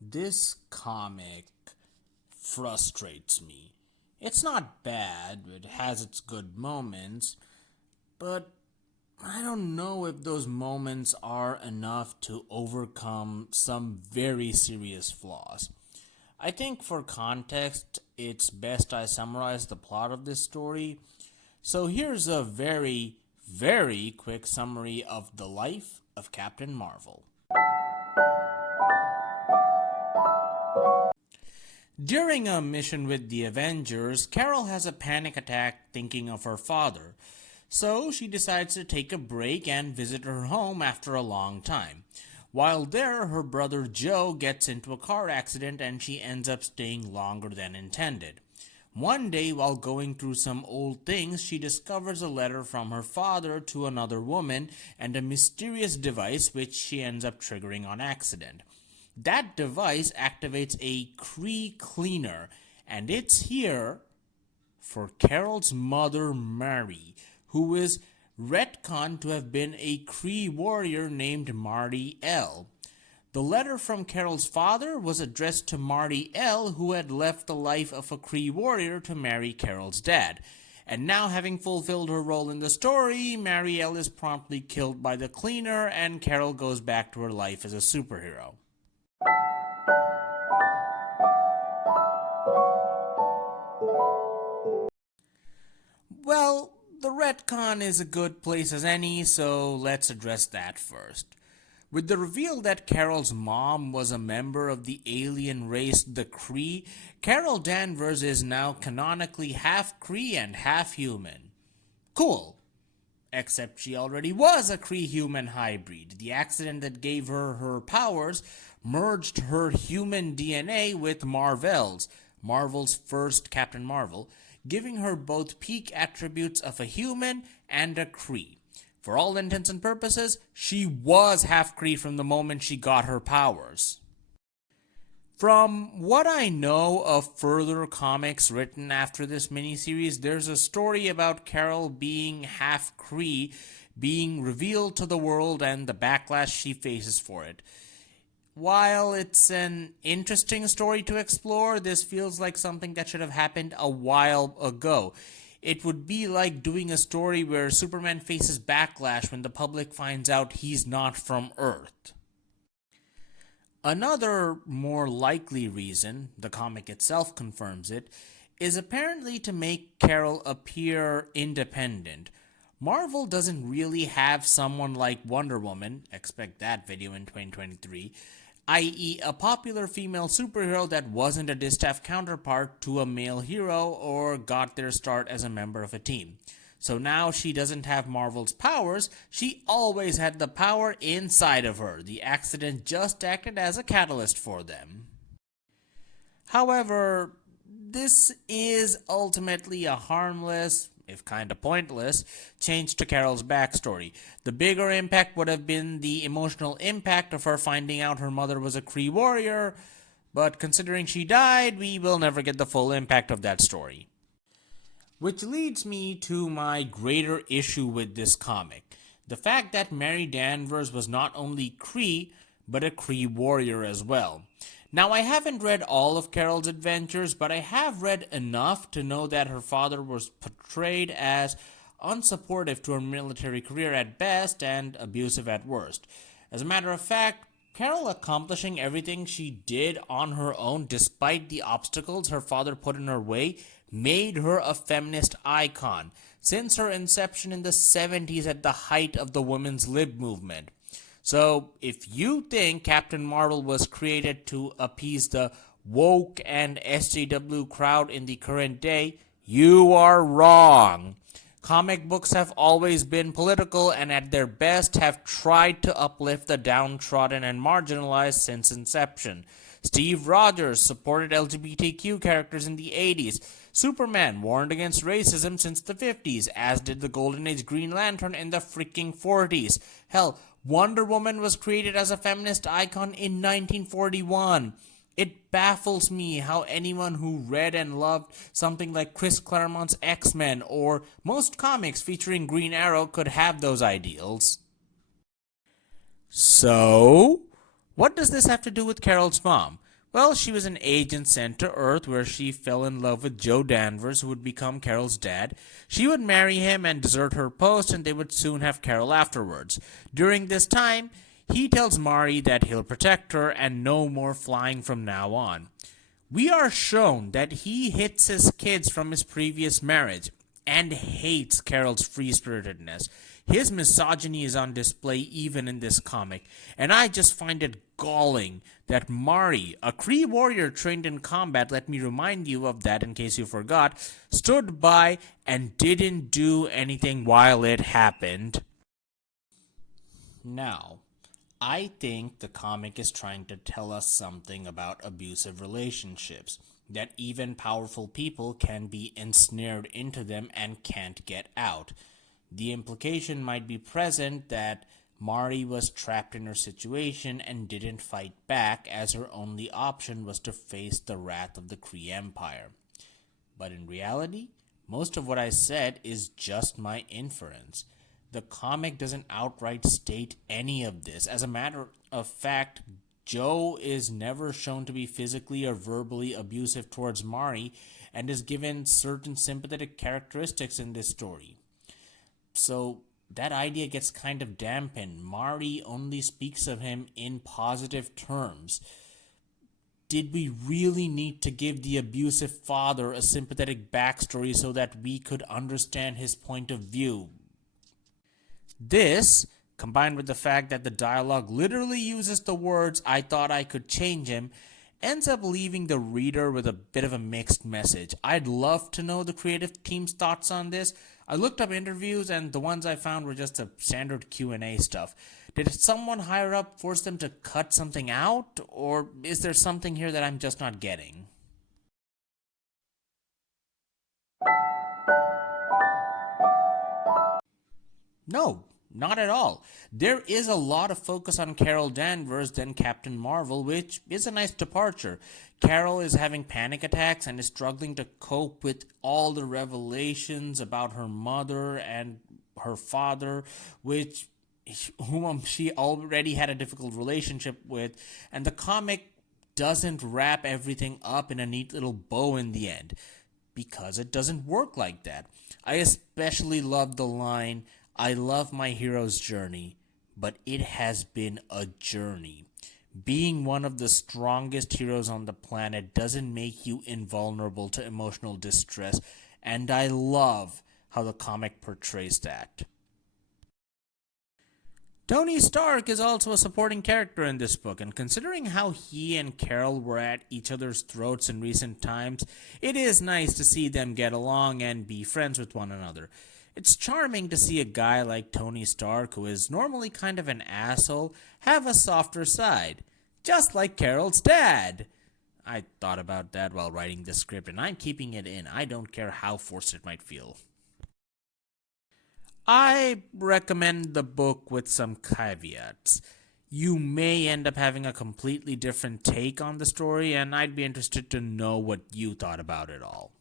This comic frustrates me. It's not bad, it has its good moments, but I don't know if those moments are enough to overcome some very serious flaws. I think for context, it's best I summarize the plot of this story. So here's a very, very quick summary of the life of Captain Marvel. During a mission with the Avengers, Carol has a panic attack thinking of her father. So she decides to take a break and visit her home after a long time. While there, her brother Joe gets into a car accident and she ends up staying longer than intended. One day, while going through some old things, she discovers a letter from her father to another woman and a mysterious device which she ends up triggering on accident. That device activates a Kree cleaner, and it's here for Carol's mother, Mary, who is retconned to have been a Kree warrior named Marty L. The letter from Carol's father was addressed to Marty L., who had left the life of a Kree warrior to marry Carol's dad. And now, having fulfilled her role in the story, Mary L. is promptly killed by the cleaner, and Carol goes back to her life as a superhero. Well, the retcon is a good place as any, so let's address that first. With the reveal that Carol's mom was a member of the alien race, the Kree, Carol Danvers is now canonically half Kree and half human. Cool. Except she already was a Kree-human hybrid. The accident that gave her her powers merged her human DNA with Marvel's first Captain Marvel, giving her both peak attributes of a human and a Kree. For all intents and purposes, she was half Kree from the moment she got her powers. From what I know of further comics written after this miniseries, there's a story about Carol being half Kree being revealed to the world and the backlash she faces for it. While it's an interesting story to explore, this feels like something that should have happened a while ago. It would be like doing a story where Superman faces backlash when the public finds out he's not from Earth. Another more likely reason, the comic itself confirms it, is apparently to make Carol appear independent. Marvel doesn't really have someone like Wonder Woman, expect that video in 2023, i.e. a popular female superhero that wasn't a distaff counterpart to a male hero or got their start as a member of a team. So now she doesn't have Marvel's powers, she always had the power inside of her. The accident just acted as a catalyst for them. However, this is ultimately a harmless, if kinda pointless, change to Carol's backstory. The bigger impact would have been the emotional impact of her finding out her mother was a Kree warrior, but considering she died, we will never get the full impact of that story. Which leads me to my greater issue with this comic. The fact that Mary Danvers was not only Kree, but a Kree warrior as well. Now, I haven't read all of Carol's adventures, but I have read enough to know that her father was portrayed as unsupportive to her military career at best and abusive at worst. As a matter of fact, Carol accomplishing everything she did on her own despite the obstacles her father put in her way made her a feminist icon since her inception in the 70s at the height of the women's lib movement. So, if you think Captain Marvel was created to appease the woke and SJW crowd in the current day, you are wrong. Comic books have always been political and at their best have tried to uplift the downtrodden and marginalized since inception. Steve Rogers supported LGBTQ characters in the 80s. Superman warned against racism since the 50s, as did the Golden Age Green Lantern in the freaking 40s. Hell, Wonder Woman was created as a feminist icon in 1941. It baffles me how anyone who read and loved something like Chris Claremont's X-Men or most comics featuring Green Arrow could have those ideals. So, What does this have to do with Carol's mom? Well, she was an agent sent to Earth where she fell in love with Joe Danvers, who would become Carol's dad. She would marry him and desert her post, and they would soon have Carol afterwards. During this time, he tells Mari that he'll protect her and no more flying from now on. We are shown that he hits his kids from his previous marriage and hates Carol's free-spiritedness. His misogyny is on display even in this comic, and I just find it galling that Mari, a Cree warrior trained in combat, let me remind you of that in case you forgot, stood by and didn't do anything while it happened. Now, I think the comic is trying to tell us something about abusive relationships, that even powerful people can be ensnared into them and can't get out. The implication might be present that Mari was trapped in her situation and didn't fight back, as her only option was to face the wrath of the Kree Empire. But in reality, most of what I said is just my inference. The comic doesn't outright state any of this. As a matter of fact, Joe is never shown to be physically or verbally abusive towards Mari and is given certain sympathetic characteristics in this story. So that idea gets kind of dampened. Mari only speaks of him in positive terms. Did we really need to give the abusive father a sympathetic backstory so that we could understand his point of view? This, combined with the fact that the dialogue literally uses the words "I thought I could change him," ends up leaving the reader with a bit of a mixed message. I'd love to know the creative team's thoughts on this. I looked up interviews and the ones I found were just the standard Q&A stuff. Did someone higher up force them to cut something out, or is there something here that I'm just not getting? No, not at all. There is a lot of focus on Carol Danvers than Captain Marvel, which is a nice departure. Carol is having panic attacks and is struggling to cope with all the revelations about her mother and her father, whom she already had a difficult relationship with, and the comic doesn't wrap everything up in a neat little bow in the end, because it doesn't work like that. I especially love the line, "I love my hero's journey, but it has been a journey." Being one of the strongest heroes on the planet doesn't make you invulnerable to emotional distress, and I love how the comic portrays that. Tony Stark is also a supporting character in this book, and considering how he and Carol were at each other's throats in recent times, it is nice to see them get along and be friends with one another. It's charming to see a guy like Tony Stark, who is normally kind of an asshole, have a softer side. Just like Carol's dad. I thought about that while writing this script, and I'm keeping it in. I don't care how forced it might feel. I recommend the book with some caveats. You may end up having a completely different take on the story, and I'd be interested to know what you thought about it all.